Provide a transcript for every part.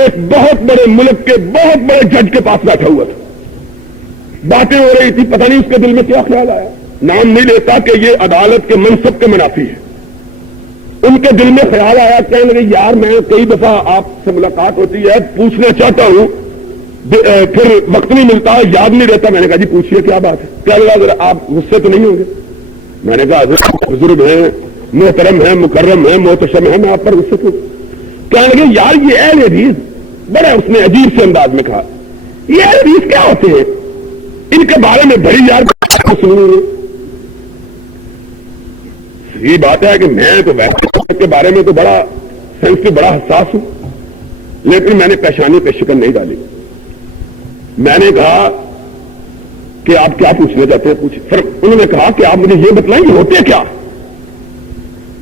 ایک بہت بڑے ملک کے بہت بڑے جج کے پاس بیٹھا ہوا تھا، باتیں ہو رہی تھی، پتہ نہیں اس کے دل میں کیا خیال آیا، نام نہیں لیتا کہ یہ عدالت کے منصب کے منافی ہے، ان کے دل میں خیال آیا، کہنے لگے یار میں کئی دفعہ آپ سے ملاقات ہوتی ہے، پوچھنا چاہتا ہوں پھر وقت نہیں ملتا، یاد نہیں رہتا۔ میں نے کہا جی پوچھیے کیا بات ہے، کیا لگا ذرا آپ غصے تو نہیں ہوں گے؟ میں نے کہا حضرت بزرگ ہیں، محترم ہیں، مکرم ہیں، محتشم ہیں، میں آپ پر غصے کیوں؟ کہنے لگے یار یہ اہل حدیث، بڑا اس نے عجیب سے انداز میں کہا، یہ اہل حدیث کیا ہوتے ہیں؟ ان کے بارے میں بڑی یار سنوں۔ یہ بات ہے کہ میں تو ویسے کے بارے میں تو بڑا سینسٹیو، بڑا حساس ہوں، لیکن میں نے پیشانی پہ شکن نہیں ڈالی۔ میں نے کہا کہ آپ کیا پوچھنا چاہتے ہیں پوچھیں۔ پھر انہوں نے کہا کہ آپ مجھے یہ بتلائیں گے ہوتے کیا؟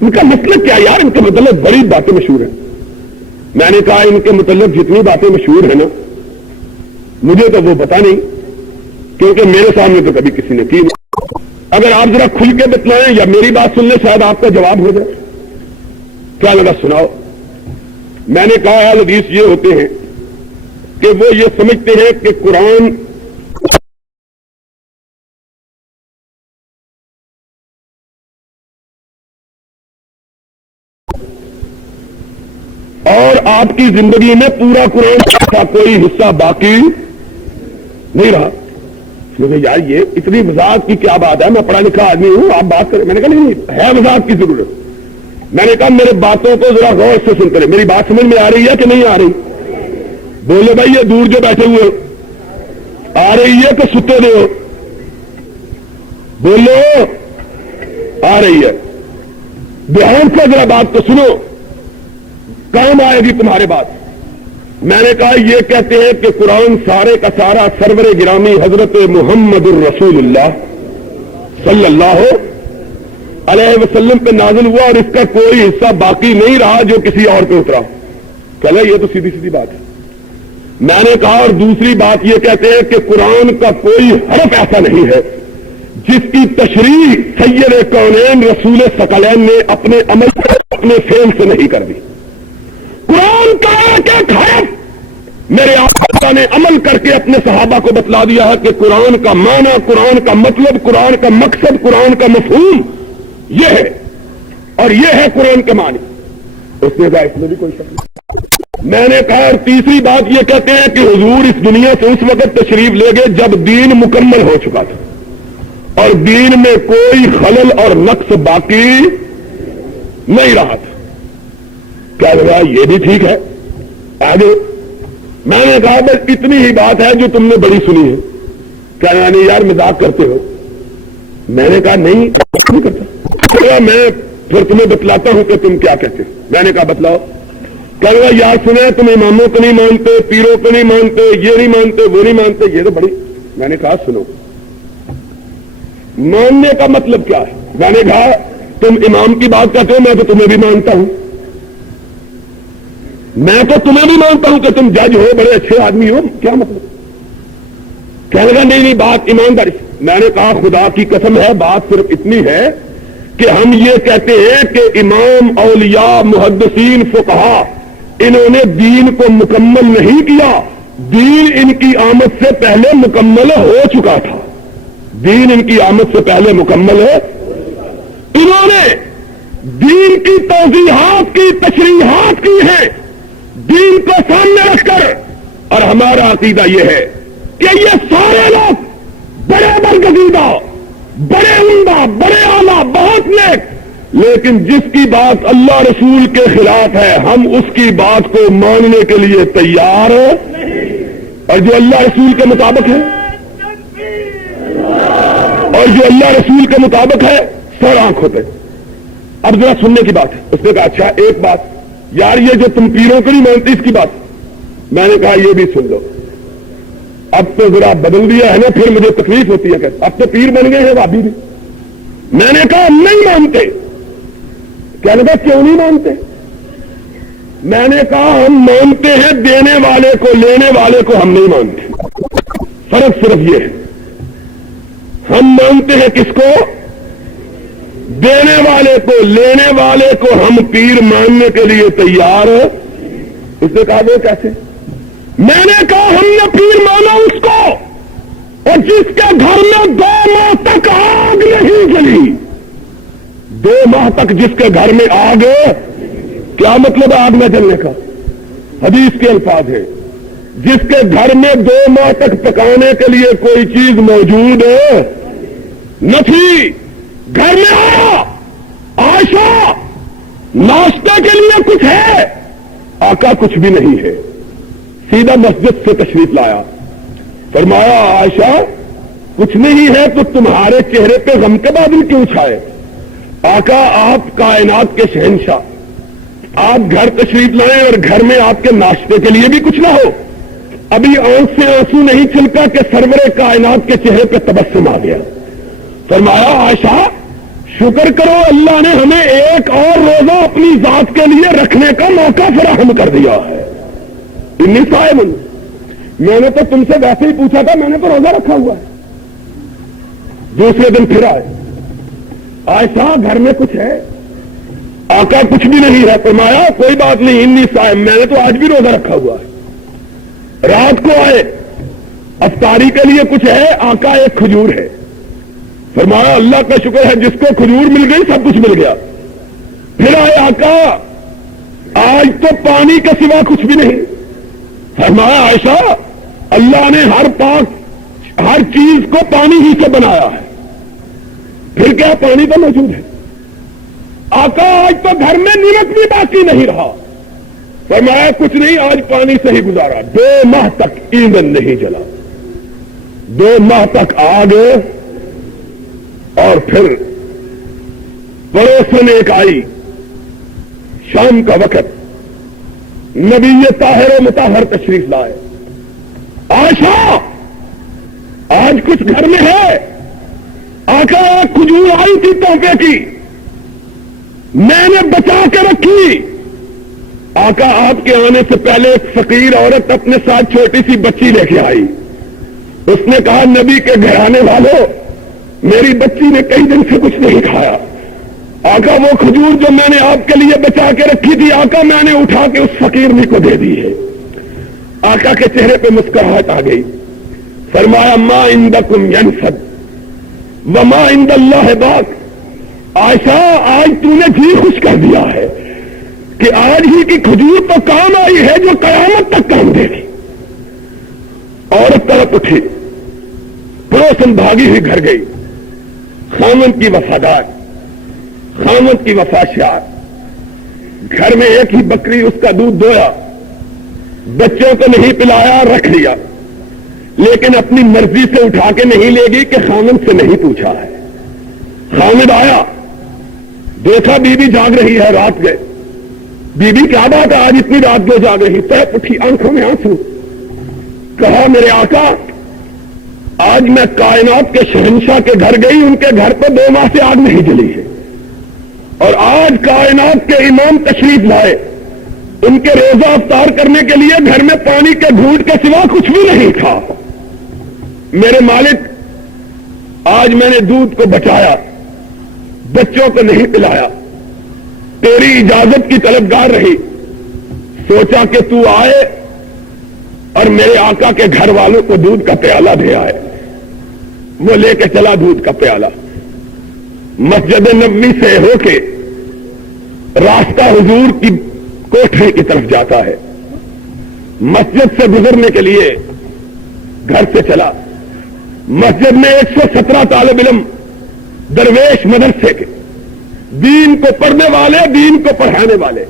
ان کا مطلب کیا یار؟ ان کے متعلق بڑی باتیں مشہور ہیں۔ میں نے کہا ان کے متعلق جتنی باتیں مشہور ہیں نا مجھے تو وہ پتا نہیں، کیونکہ میرے سامنے تو کبھی کسی نے کی نہیں۔ اگر آپ ذرا کھل کے بتلائیں یا میری بات سن لیں شاید آپ کا جواب ہو جائے۔ کیا لگا سناؤ؟ میں نے کہا اہل حدیث یہ ہوتے ہیں کہ وہ یہ سمجھتے ہیں کہ قرآن اور آپ کی زندگی میں پورا قرآن کا کوئی حصہ باقی نہیں رہا۔ یار یہ اتنی وضاحت کی کیا بات ہے، میں پڑھا لکھا آدمی ہوں، آپ بات کریں۔ میں نے کہا نہیں ہے وضاحت کی ضرورت۔ میں نے کہا میرے باتوں کو ذرا غور سے سنتے رہے، میری بات سمجھ میں آ رہی ہے کہ نہیں آ رہی؟ بولے بھائی یہ دور جو بیٹھے ہوئے آ رہی ہے کہ ستے دے ہو؟ بولو آ رہی ہے؟ دھیان سے ذرا بات تو سنو، کام آئے گی تمہارے بات۔ میں نے کہا یہ کہتے ہیں کہ قرآن سارے کا سارا سرور گرامی حضرت محمد الرسول اللہ صلی اللہ علیہ وسلم پہ نازل ہوا اور اس کا کوئی حصہ باقی نہیں رہا جو کسی اور پہ اترا۔ چلے یہ تو سیدھی سیدھی بات ہے۔ میں نے کہا اور دوسری بات یہ کہتے ہیں کہ قرآن کا کوئی حرف ایسا نہیں ہے جس کی تشریح سید کونین رسول ثقلین نے اپنے عمل اپنے فعل سے نہیں کر دی۔ قرآن کا ایک ایک حرف میرے آقا نے عمل کر کے اپنے صحابہ کو بتلا دیا ہے کہ قرآن کا معنی، قرآن کا مطلب، قرآن کا مقصد، قرآن کا مفہوم یہ ہے اور یہ ہے قرآن کے معنی۔ اس نے کہا اس میں بھی کوئی شک نہیں۔ میں نے کہا اور تیسری بات یہ کہتے ہیں کہ حضور اس دنیا سے اس وقت تشریف لے گئے جب دین مکمل ہو چکا تھا اور دین میں کوئی خلل اور نقص باقی نہیں رہا تھا۔ کیا لگا یہ بھی ٹھیک ہے آگے؟ میں نے کہا بس اتنی ہی بات ہے جو تم نے بڑی سنی ہے۔ کیا نہیں یار مذاق کرتے ہو؟ میں نے کہا نہیں کرتا، میں پھر تمہیں بتلاتا ہوں کہ تم کیا کہتے۔ میں نے کہا بتلاؤ۔ کیا لگا یار سنے تم اماموں کو نہیں مانتے، پیروں کو نہیں مانتے، یہ نہیں مانتے، وہ نہیں مانتے، یہ تو بڑی۔ میں نے کہا سنو ماننے کا مطلب کیا ہے؟ میں نے کہا تم امام کی بات کرتے ہو، میں تو تمہیں بھی مانتا ہوں، میں تو تمہیں بھی مانتا ہوں کہ تم جج ہو، بڑے اچھے آدمی ہو، کیا مطلب؟ کہنے لگا نہیں بات ایمانداری۔ میں نے کہا خدا کی قسم ہے بات صرف اتنی ہے کہ ہم یہ کہتے ہیں کہ امام، اولیاء، محدثین، فقہا انہوں نے دین کو مکمل نہیں کیا، دین ان کی آمد سے پہلے مکمل ہو چکا تھا، دین ان کی آمد سے پہلے مکمل ہے۔ انہوں نے دین کی توضیحات کی، تشریحات کی ہیں دین کو سامنے رکھ کر، اور ہمارا عقیدہ یہ ہے کہ یہ سارے لوگ بڑے برگزیدہ، بڑے عمدہ، بڑے اعلیٰ، بہت نیک، لیکن جس کی بات اللہ رسول کے خلاف ہے ہم اس کی بات کو ماننے کے لیے تیار اور جو اللہ رسول کے مطابق ہے اور جو اللہ رسول کے مطابق ہے سر آنکھ ہوتے۔ اب ذرا سننے کی بات ہے۔ اس نے کہا اچھا ایک بات یار یہ جو تم پیروں کو نہیں مانتی اس کی بات۔ میں نے کہا یہ بھی سن لو، اب تو ذرا بدل دیا ہے نا، پھر مجھے تکلیف ہوتی ہے کہ اب تو پیر بن گئے ہیں بھابھی بھی۔ میں نے کہا نہیں مانتے۔ کیا لگا کیوں نہیں مانتے؟ میں نے کہا ہم مانتے ہیں دینے والے کو، لینے والے کو ہم نہیں مانتے، فرق صرف یہ ہے ہم مانتے ہیں کس کو؟ دینے والے کو، لینے والے کو ہم پیر ماننے کے لیے تیار اس نے کہا وہ کیسے؟ میں نے کہا ہم نے پیر مانا اس کو اور جس کے گھر میں 2 ماہ تک آگ نہیں جلی. 2 ماہ تک جس کے گھر میں آگ، کیا مطلب ہے آگ میں جلنے کا؟ حدیث کے الفاظ ہے جس کے گھر میں 2 ماہ تک پکانے کے لیے کوئی چیز موجود نہ تھی، گھر میں آیا عائشہ ناشتہ کے لیے کچھ ہے، آقا کچھ بھی نہیں ہے، سیدھا مسجد سے تشریف لایا. فرمایا عائشہ کچھ نہیں ہے تو تمہارے چہرے پہ غم کے بادل کیوں چھائے؟ آقا آپ کائنات کے شہنشاہ، آپ گھر تشریف لائیں اور گھر میں آپ کے ناشتے کے لیے بھی کچھ نہ ہو. ابھی آنکھ سے آنسو نہیں چھلکا کہ سرور کائنات کے چہرے پہ تبسم آ گیا. فرمایا عائشہ شکر کرو اللہ نے ہمیں ایک اور روزہ اپنی ذات کے لیے رکھنے کا موقع فراہم کر دیا ہے. انی صائم، میں نے تو تم سے ویسے ہی پوچھا تھا، میں نے تو روزہ رکھا ہوا ہے. دوسرے دن پھر آئے، عائشہ گھر میں کچھ ہے؟ آقا کچھ بھی نہیں ہے. فرمایا کوئی بات نہیں، انی صائم، میں نے تو آج بھی روزہ رکھا ہوا ہے. رات کو آئے، افطاری کے لیے کچھ ہے؟ آقا ایک کھجور ہے. فرمایا اللہ کا شکر ہے جس کو کھجور مل گئی سب کچھ مل گیا. پھر آئے آقا آج تو پانی کے سوا کچھ بھی نہیں. فرمایا عائشہ اللہ نے ہر چیز کو پانی ہی سے بنایا ہے، پھر کیا پانی تو موجود ہے. آقا آج تو گھر میں نمک بھی باقی نہیں رہا. فرمایا کچھ نہیں، آج پانی سے ہی گزارا. 2 ماہ تک ایندھن نہیں جلا، 2 ماہ تک آگ. اور پھر پڑوسن ایک آئی، شام کا وقت، نبی طاہر و مطہر تشریف لائے. عائشہ آج کچھ گھر میں ہے؟ آقا ایک کھجور آئی تھی تحفے کی، میں نے بچا کے رکھی. آقا آپ کے آنے سے پہلے ایک فقیر عورت اپنے ساتھ چھوٹی سی بچی لے کے آئی. اس نے کہا نبی کے گھرانے والوں میری بچی نے کئی دن سے کچھ نہیں کھایا. آقا وہ کھجور جو میں نے آپ کے لیے بچا کے رکھی تھی آقا میں نے اٹھا کے اس فقیرنی کو دے دی ہے. آقا کے چہرے پہ مسکراہٹ آ گئی. فرمایا ما عندکم ینفد وما عند اللہ باق. عائشہ آج تو نے جی خوش کر دیا ہے کہ آج ہی کی کھجور تو کام آئی ہے جو قیامت تک کام دے گی. عورت طرف اٹھی، پڑوسن بھاگی ہوئی گھر گئی. خامن کی وفادار، خامن کی وفاشار. گھر میں ایک ہی بکری، اس کا دودھ دویا، بچوں کو نہیں پلایا، رکھ لیا، لیکن اپنی مرضی سے اٹھا کے نہیں لے گی کہ خامن سے نہیں پوچھا ہے. خامد آیا، دیکھا بی بی جاگ رہی ہے. رات گئے، بی بی کیا بات ہے آج اتنی رات کو جاگ رہی؟ تڑپ اٹھی، آنکھوں میں آنسو. کہا میرے آقا آج میں کائنات کے شہنشاہ کے گھر گئی، ان کے گھر پہ 2 ماہ سے آگ نہیں جلی ہے، اور آج کائنات کے امام تشریف لائے، ان کے روزہ افطار کرنے کے لیے گھر میں پانی کے گھونٹ کے سوا کچھ بھی نہیں تھا. میرے مالک آج میں نے دودھ کو بچایا، بچوں کو نہیں پلایا، تیری اجازت کی طلبگار رہی. سوچا کہ تو آئے اور میرے آقا کے گھر والوں کو دودھ کا پیالہ دے آئے. وہ لے کے چلا دودھ کا پیالہ. مسجد نبوی سے ہو کے راستہ حضور کی کوٹھری کی طرف جاتا ہے. مسجد سے گزرنے کے لیے گھر سے چلا. مسجد میں 117 طالب علم درویش مدرسے کے، دین کو پڑھنے والے، دین کو پڑھانے والے،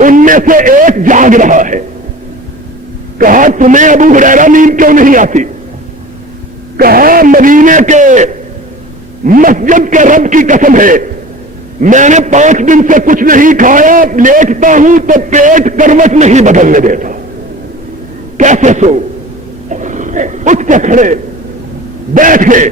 ان میں سے ایک جاگ رہا ہے. کہا تمہیں ابو ہریرہ نیند کیوں نہیں آتی؟ کہا مدینے کے مسجد کے رب کی قسم ہے میں نے 5 دن سے کچھ نہیں کھایا، لیٹتا ہوں تو پیٹ کروٹ نہیں بدلنے دیتا. کیسے سو؟ اٹھ کے کھڑے، بیٹھ گئے.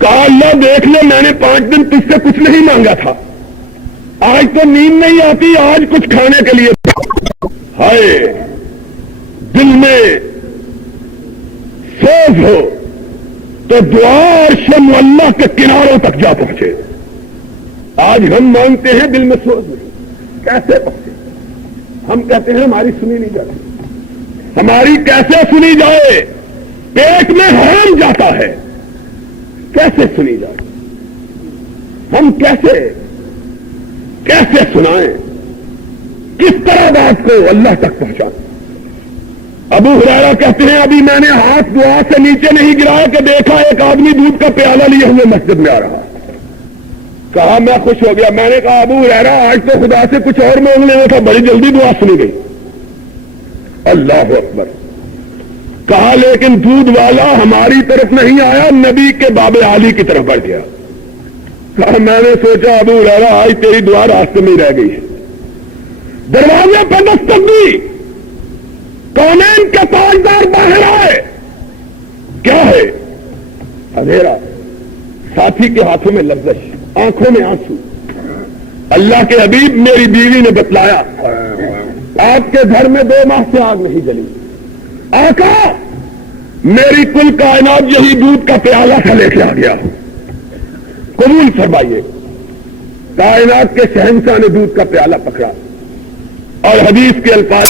کہا اللہ دیکھ لے میں نے 5 دن تجھ سے کچھ نہیں مانگا تھا، آج تو نیند نہیں آتی، آج کچھ کھانے کے لیے. ہائے دل میں سوز ہو تو دعا عرش معلیٰ کے کناروں تک جا پہنچے. آج ہم مانگتے ہیں دل میں سوز نہیں، کیسے پہنچے؟ ہم کہتے ہیں ہماری سنی نہیں جاتی. ہماری کیسے سنی جائے؟ پیٹ میں حرام جاتا ہے، کیسے سنی جائے؟ ہم کیسے سنائیں؟ کس طرح بات کو اللہ تک پہنچائیں؟ ابو ہریرہ کہتے ہیں ابھی میں نے ہاتھ دعا سے نیچے نہیں گرایا کہ دیکھا ایک آدمی دودھ کا پیالہ لیے ہوئے مسجد میں آ رہا. کہا میں خوش ہو گیا. میں نے کہا ابو ہریرہ آج تو خدا سے کچھ اور مانگ لینا تھا، بڑی جلدی دعا سنی گئی. اللہ اکبر. کہا لیکن دودھ والا ہماری طرف نہیں آیا، نبی کے باب عالی کی طرف بڑھ گیا. کہا میں نے سوچا ابو ہریرہ آج تیری دعا راستے میں رہ گئی ہے. دروازے پہ دستک دی، کونین کے تاجدار باہر آئے. کیا ہے؟ اندھیرا، ساتھی کے ہاتھوں میں لفزش، آنکھوں میں آنسو. اللہ کے حبیب میری بیوی نے بتلایا آپ کے گھر میں 2 ماہ سے آگ نہیں جلی. آقا میری کل کائنات یہی دودھ کا پیالہ تھا لے کے آ گیا. قبول فرمائیے. کائنات کے شہنشاہ نے دودھ کا پیالہ پکڑا اور حدیث کے الفاظ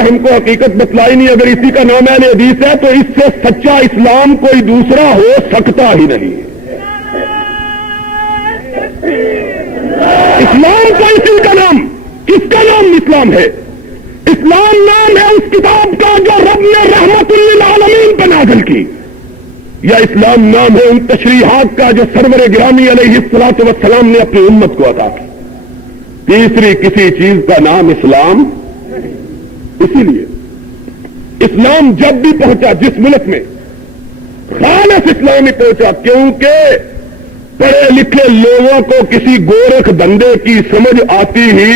ہم کو حقیقت بتلائی نہیں. اگر اسی کا نام اہل حدیث ہے تو اس سے سچا اسلام کوئی دوسرا ہو سکتا ہی نہیں. اسلام کو اسی کا نام، کس کا نام اسلام ہے؟ اسلام نام ہے اس کتاب کا جو رب نے رحمت للعالمین پہ نازل کی، یا اسلام نام ہے ان تشریحات کا جو سرور گرامی علیہ الصلوۃ والسلام نے اپنی امت کو عطا کی. تیسری کسی چیز کا نام اسلام. اسی لیے اسلام جب بھی پہنچا جس ملک میں، خالص اسلام ہی پہنچا، کیونکہ پڑھے لکھے لوگوں کو کسی گورکھ دندے کی سمجھ آتی ہی